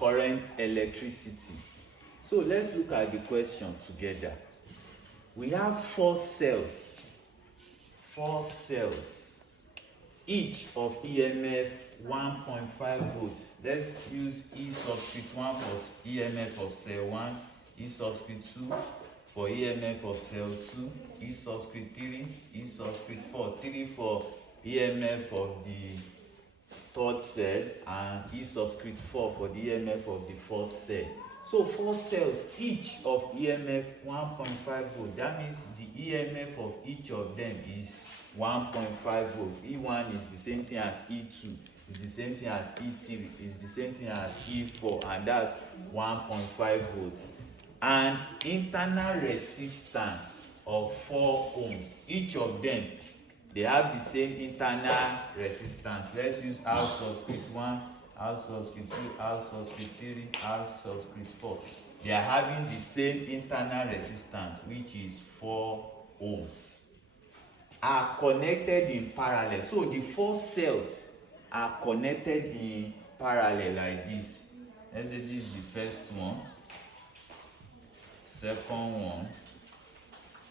current, electricity. So let's look at the question together. We have 4 cells, each of EMF 1.5 volts. Let's use E subscript 1 for EMF of cell 1, E subscript 2 for EMF of cell 2, E subscript 3, E subscript 4, 3 for EMF of the third cell, and E subscript 4 for the EMF of the fourth cell. So 4 cells, each of EMF 1.5 volt. That means the EMF of each of them is 1.5 volts. E1 is the same thing as E2, is the same thing as E3, is the same thing as E4, and that's 1.5 volts. And internal resistance of 4 ohms. Each of them, they have the same internal resistance. Let's use R subscript 1, R subscript 2, R subscript 3, R subscript 4. They are having the same internal resistance, which is 4 ohms. Are connected in parallel. So the 4 cells are connected in parallel like this. Let's say this is the first one, second one,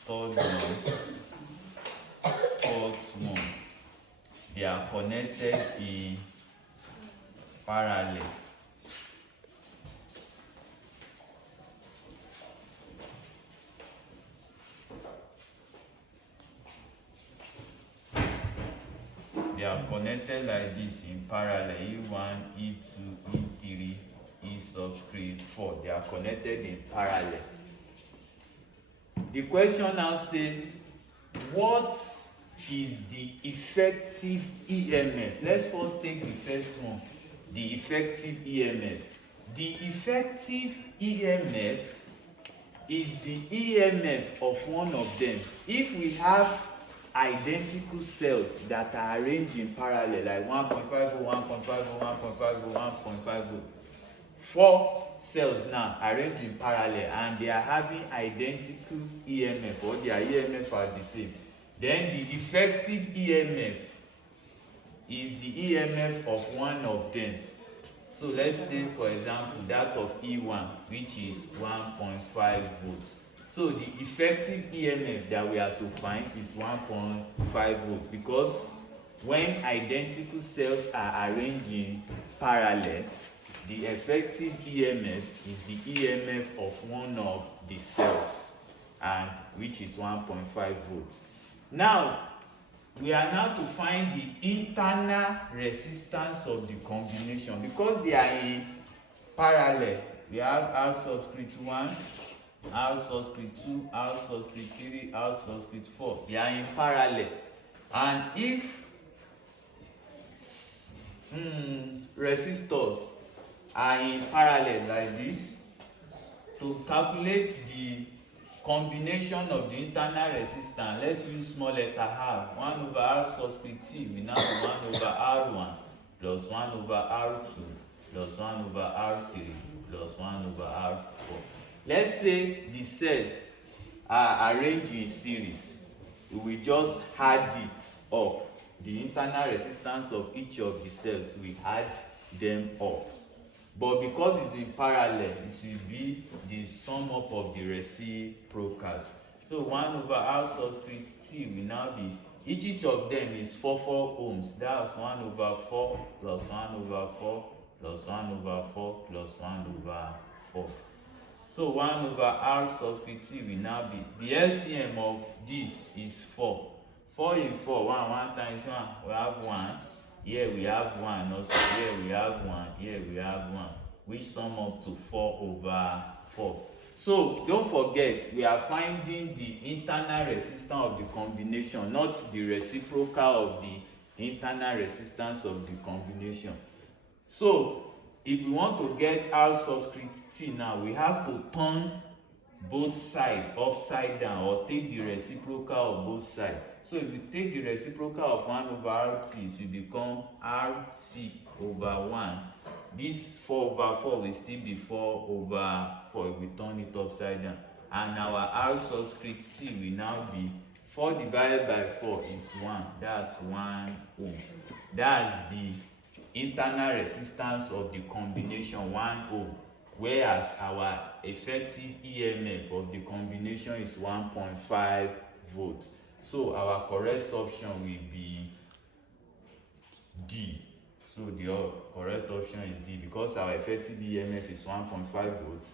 third one, fourth one. They are connected in parallel. They are connected like this in parallel. E1, E2, E3, E subscript 4. They are connected in parallel. The question now says, what is the effective EMF? Let's first take the first one, the effective EMF. The effective EMF is the EMF of one of them. If we have identical cells that are arranged in parallel, like 1.5 volt, 1.5 volt, 1.5 volt, 1.5 volt, 4 cells now arranged in parallel, and they are having identical EMF, or their EMF are the same, then the effective EMF is the EMF of one of them. So let's say, for example, that of E1, which is 1.5 volts. So the effective EMF that we have to find is 1.5 volt, because when identical cells are arranged in parallel, the effective EMF is the EMF of one of the cells, and which is 1.5 volts. Now, we are now to find the internal resistance of the combination. Because they are in parallel, we have R subscript 1, R subscript 2, R subscript 3, R subscript 4. They are in parallel. And if resistors are in parallel like this, to calculate the combination of the internal resistance, let's use small letter r. 1 over R subscript T will now be 1 over R1 plus 1 over R2 plus 1 over R3 plus 1 over R4. Let's say the cells are arranged in series. We will just add it up. The internal resistance of each of the cells, we add them up. But because it's in parallel, it will be the sum up of the reciprocals. So 1 over R subscript T will now be, each of them is 4 ohms. That's 1 over 4 plus 1 over 4 plus 1 over 4 plus 1 over 4. So 1 over R subscript T will now be, the LCM of this is 4. 4 in 4, 1 times 1, we have 1. Here we have 1 also, here we have 1, here we have 1, which sum up to 4 over 4. So don't forget, we are finding the internal resistance of the combination, not the reciprocal of the internal resistance of the combination. So if we want to get R subscript T now, we have to turn both sides upside down, or take the reciprocal of both sides. So if we take the reciprocal of 1 over RT, it will become RT over 1. This 4 over 4 will still be 4 over 4 if we turn it upside down. And our R subscript T will now be 4 divided by 4 is 1. That's 1 ohm. That's the internal resistance of the combination 1 ohm, whereas our effective EMF of the combination is 1.5 volts. So our correct option will be D. So the correct option is D, because our effective EMF is 1.5 volts.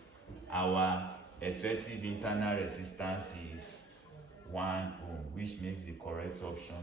Our effective internal resistance is 1 ohm, which makes the correct option